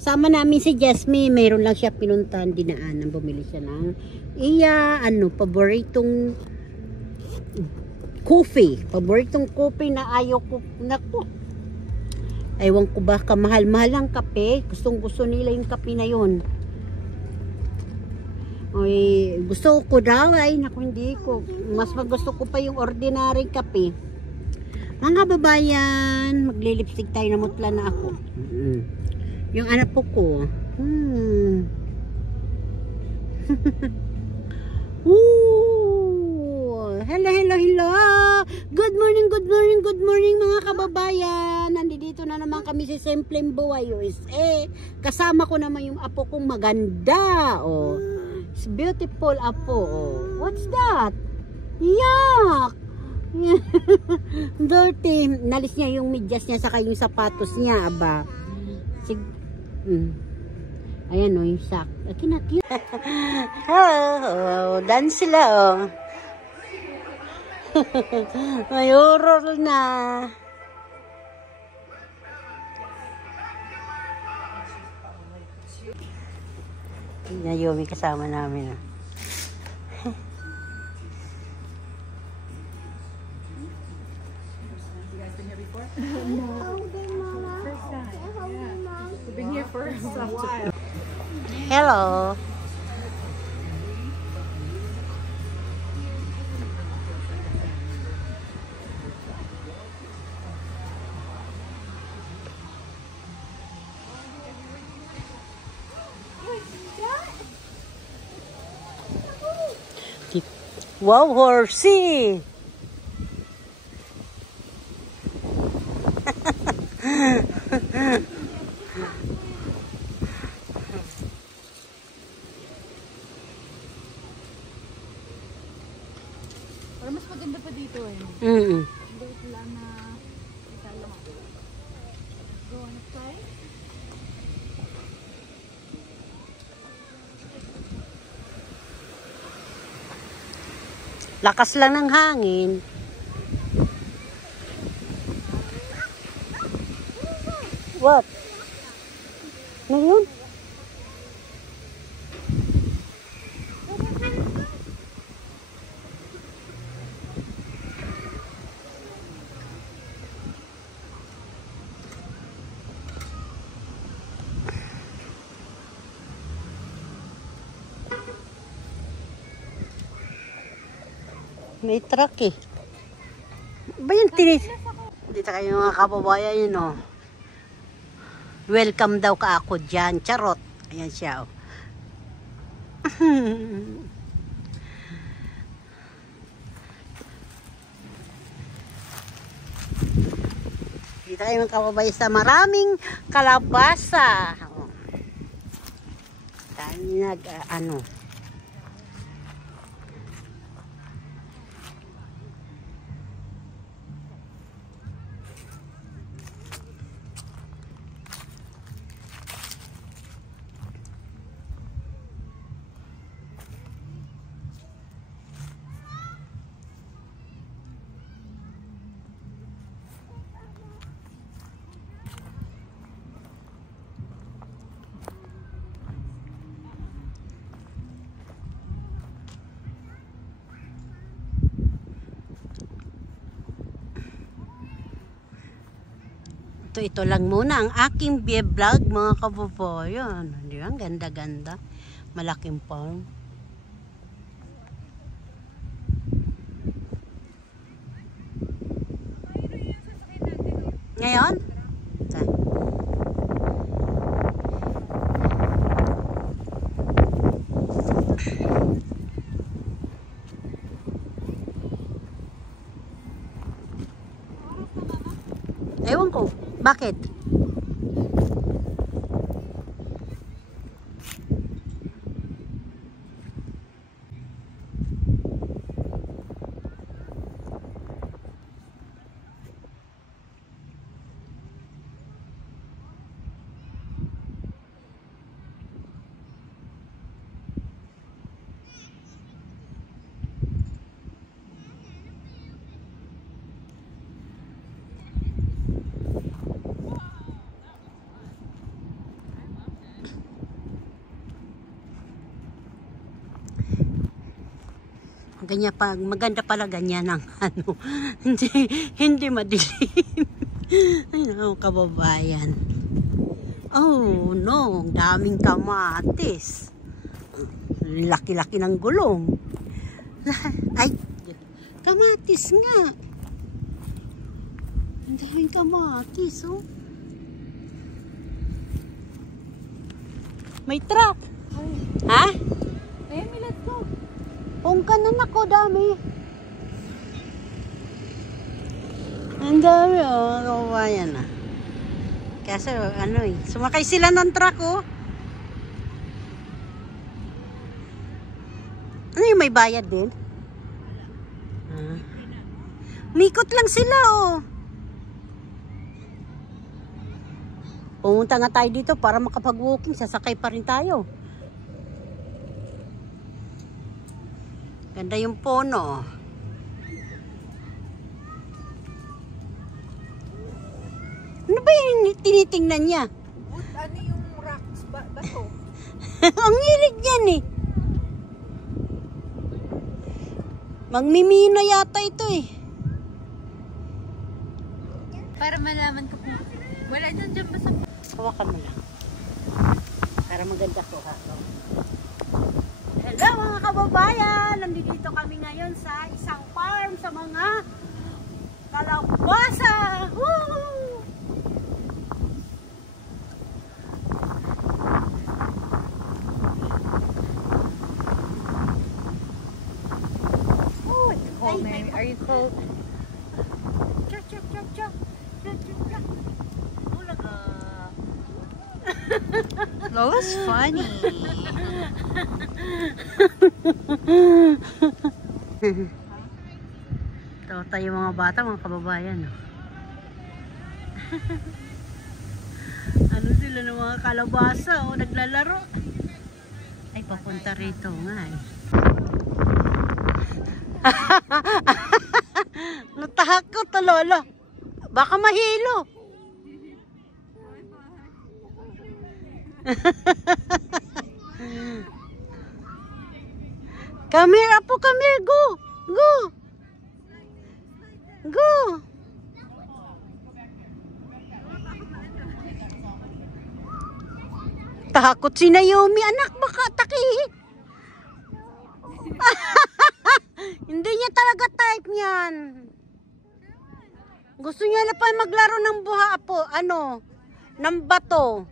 Sama namin si Jasmine, mayroon lang siya pinuntahan, dinaanan, bumili siya ng paboritong coffee na ayaw ko, naku, ewan ko ba, kamahal-mahal ang kape, gusto nila yung kape na yun. Ay, gusto ko daw, ay naku, hindi ko, mas gusto ko pa yung ordinary kape. Mga babayan, maglilipstick tayo, namutla na ako. Yung anak ko. Hello. Good morning mga kababayan. Nandito na naman kami sa Simpleng Buhay USA. Kasama ko naman yung apo kong maganda. Oh. It's beautiful apo. Oh. What's that? Yuck! Dirty. Nalis niya yung medyas niya saka yung sapatos niya, aba. Ayan o, yung sak. Kinakit. Oh, dance sila oh. May horror na. Nayomi kasama namin. Been here for a while. Hello. Wow, horsey. Pero mas maganda pa dito eh. Dito lang na isa lang. Go on side. Lakas lang ng hangin. What? Ano yun? May truck eh. Ba yung tinis? Dito kayo mga kababayan yun oh. Welcome daw ka ako dyan. Charot. Ayan siya oh. Dito kayo mga kababayan sa maraming kalabasa. Tayo ano. Ito lang muna ang aking vlog mga kababayan. Di ba? Ganda-ganda. Malaking farm. Ngayon? Ewan ko. Bakit? Ganyan pag maganda pala ganyan ang ano. Hindi madilim. Ay naku, kababayan. Oh no, daming kamatis. Laki-laki ng gulong. Ay, kamatis nga. Ang daming kamatis, oh. May truck. Ay. Ha? Eh, let's go. Pungkanan ako, dami. Ang dami, oh, kawayan na. Kaso, ano eh, sumakay sila ng truck, oh. Ano yung may bayad din? Mikot lang sila, oh. Pumunta nga tayo dito para makapag-walking. Sasakay pa rin tayo. Ganda yung puno. Ano ba yung tinitingnan niya? Ano yung rocks? Bato? Ang hilig niyan eh. Magmimina yata ito eh. Para malaman ko kung wala dyan ba sa... Hawakan mo lang. Para maganda ko ha. Hello mga kababayan! Nandito kami ngayon sa isang farm sa mga kalabasa! Woo! Oh, it's cold, Mary. Are you cold? Chak, chak, chak, chak. Chak, chak, chak. Ulaga. Lola's funny. Ito tayo mga bata, mga kababayan. Ano sila ng mga kalabasa o naglalaro? Ay, papunta rito nga eh. Natakot to, lolo. Baka mahilo. Come here, Apo, come here. Go. Go. Go. Takot si Naomi, anak, baka takihi. Hindi niya talaga type niyan. Gusto niya na pa maglaro ng buha, Apo, ano, ng bato.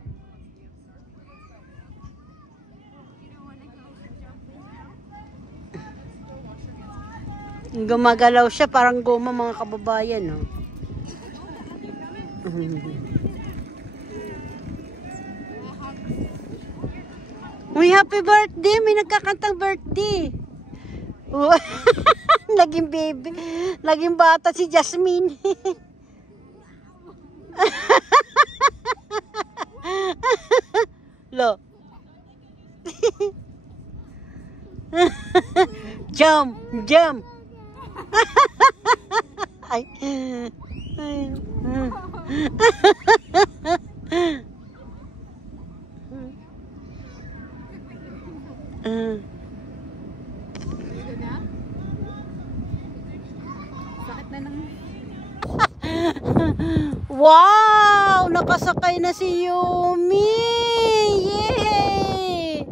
Gumagalaw siya, parang goma mga kababayan, no? Uy, happy birthday! May nagkakantang birthday! Naging baby, naging bata si Jasmine. Lo. Jump, jump. Ay. Ay. Bakit na nang... Wow! Nakasakay na si Yumi! Yay!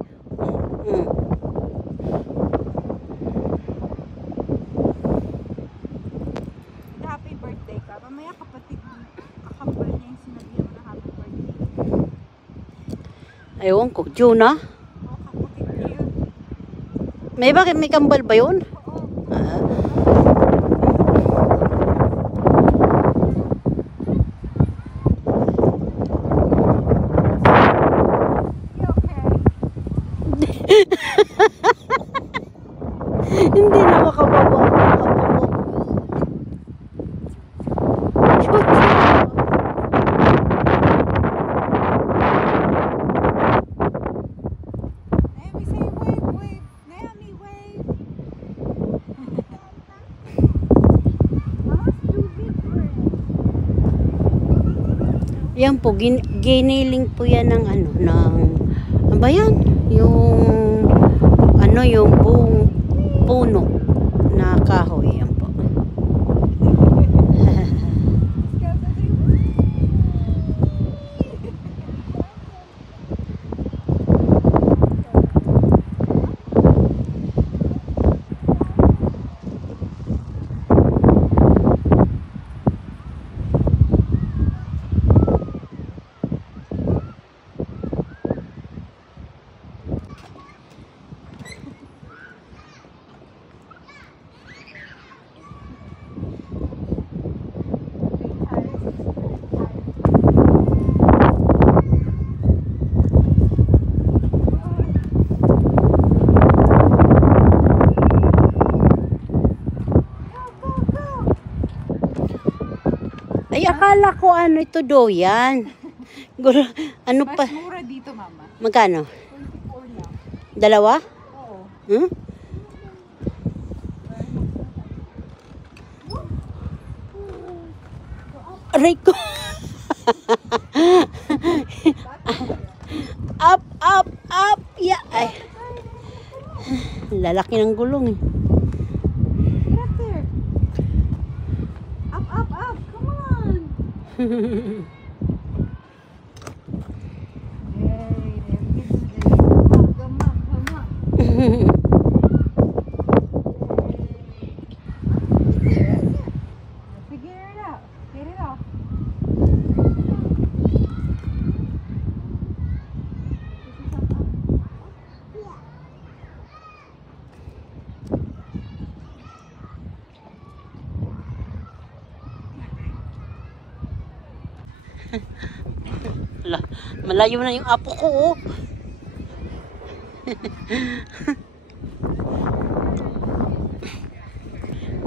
Happy birthday ka. Mamaya kapatid mo, kakambal niya yung sinabi mo na happy birthday. Ewan ko, June ah? Oo, kapatid niya yun. May bakit may kambal ba yun? Oo. Hindi na makababa ang apo ko. Shoot! Naomi, say wave, wave. Naomi, wave. Mama's too big for it. Yan po, giniling po yan ng ano, ano ba yan? Yung, ano, yung buong puno. na kahoy. Yan po. Ay, akala ko ano ito doyan. Ano pa? Mas mura dito, mama. Magkano? 24 lang. Dalawa? Oo. Hmm? Aray ko. Up, up, up. Yeah. Ay. Lalaki ng gulong eh. Get up there. Up, up, up. Come on. Yay, there we go. Come on, come on. Figure it out. Get it off. Malayo na yung apo ko, oh.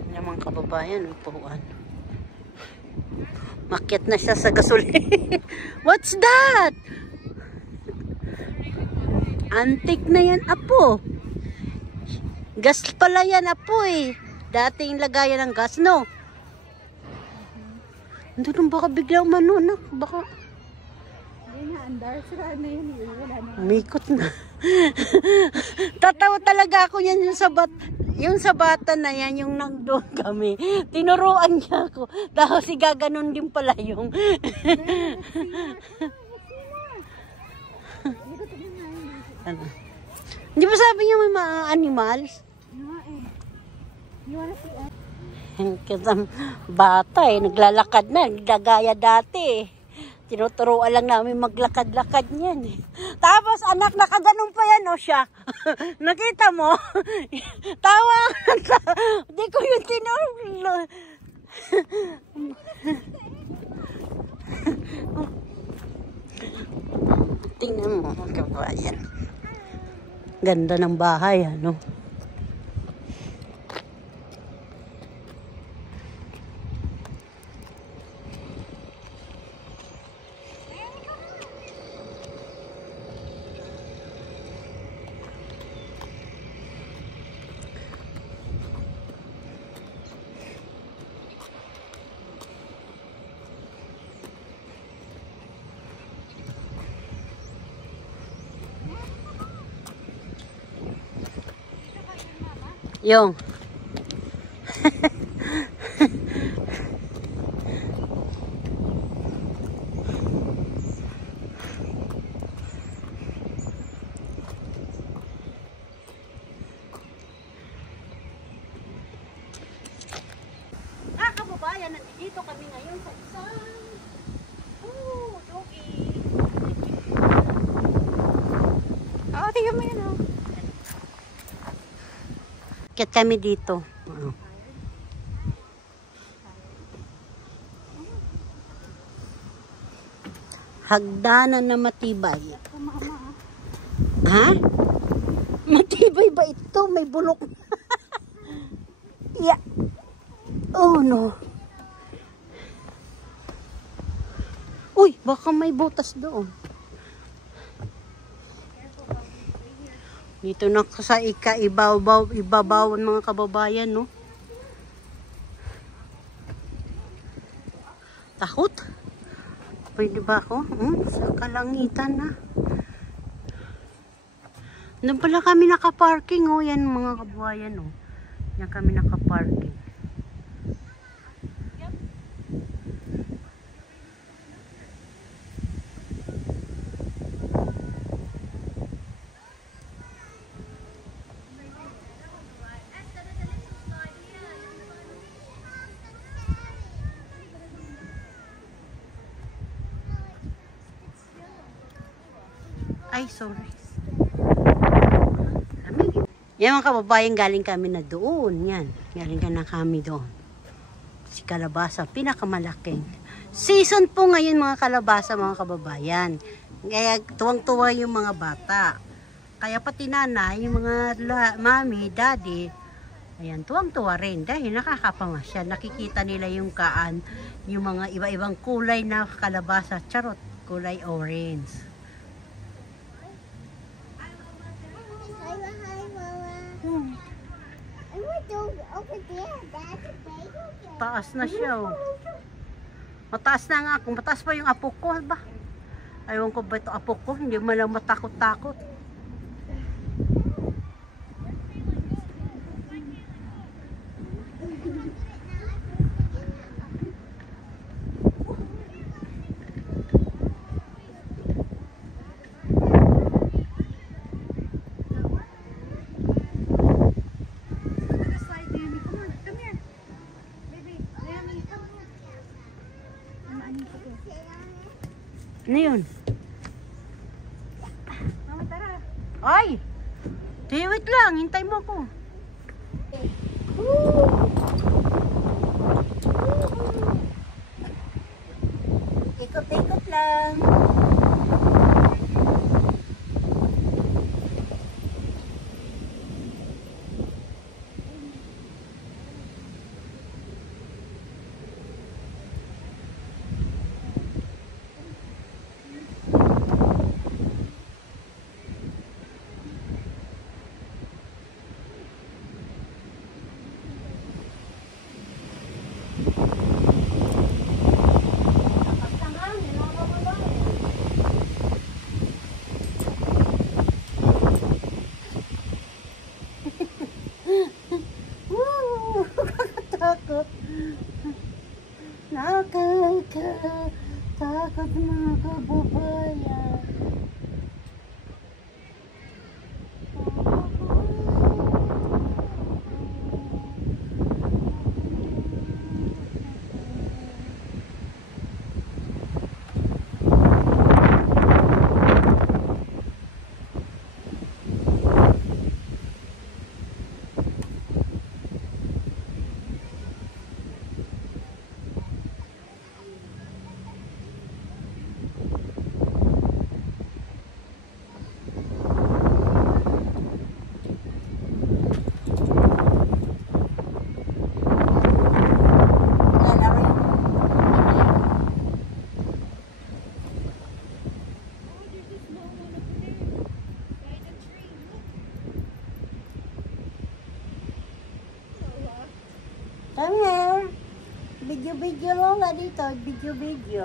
Yung mga kababayan, upuan. Makyat na siya sa gasolina. What's that? Antik na yan, apo. Gas pala yan, apo eh. Dating lagayan ng gas, no? Doon baka biglang manunak. Baka Hindi na, andar. Sira na yun. Wala na. umikot na. Tatawa talaga ako yan yung sa bata na yan, yung nandun kami. Tinuruan niya ako. Dahil si gaganon din pala yung. Ano? Hindi ba sabi niya may mga animals? You wanna see us? Kasi bata eh, naglalakad na, nagdagaya dati eh. Tinuturuan lang namin maglakad-lakad niyan eh. Tapos anak, nakaganon pa yan o siya. Nakita mo? Tawa. Di ko yung tinurulo. Tingnan mo, kabayan. Ganda ng bahay, ano? Yung kababayan, nandito kami ngayon sa isang doggy. Tingnan mo yun, oh. Kit kami dito. Hagdanan na matibay. Ha? Matibay ba ito? May bulok. Yeah. Oh no. Uy, baka may butas doon. Dito na sa ibabaw mga kababayan, no? Takot? Pwede ba ako? Sa kalangitan na. Doon pala kami nakaparking, oh. Yan mga kababayan, oh. Yan kami nakaparking. Ay, sorry. Yan mga kababayan, galing kami na doon. Yan, galing ka na kami doon. Si kalabasa, pinakamalaking. Season po ngayon mga kalabasa, mga kababayan. Kaya tuwang-tuwa yung mga bata. Kaya pati nanay, yung mga mami, daddy, ayan, tuwang-tuwa rin. Dahil nakakapamasyal. Nakikita nila yung yung mga iba-ibang kulay na kalabasa. Charot, kulay orange. Taas na siya, oh. Mataas na nga ako. Mataas pa yung apo ko, ba? Ayaw ko ba ito apo ko? Hindi mo lang matakot-takot. Ano yun? Mama, tara. Ay! Wait lang, hintay mo ako. Ikot-ikot lang. Nakakatakot mga kababayan. Come here. Video-video mo nga dito. Video-video.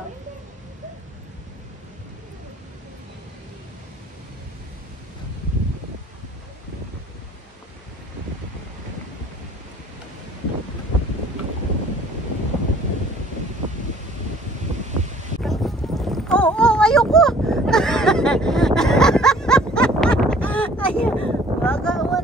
Oh, ayoko. Ayun. Bagawan.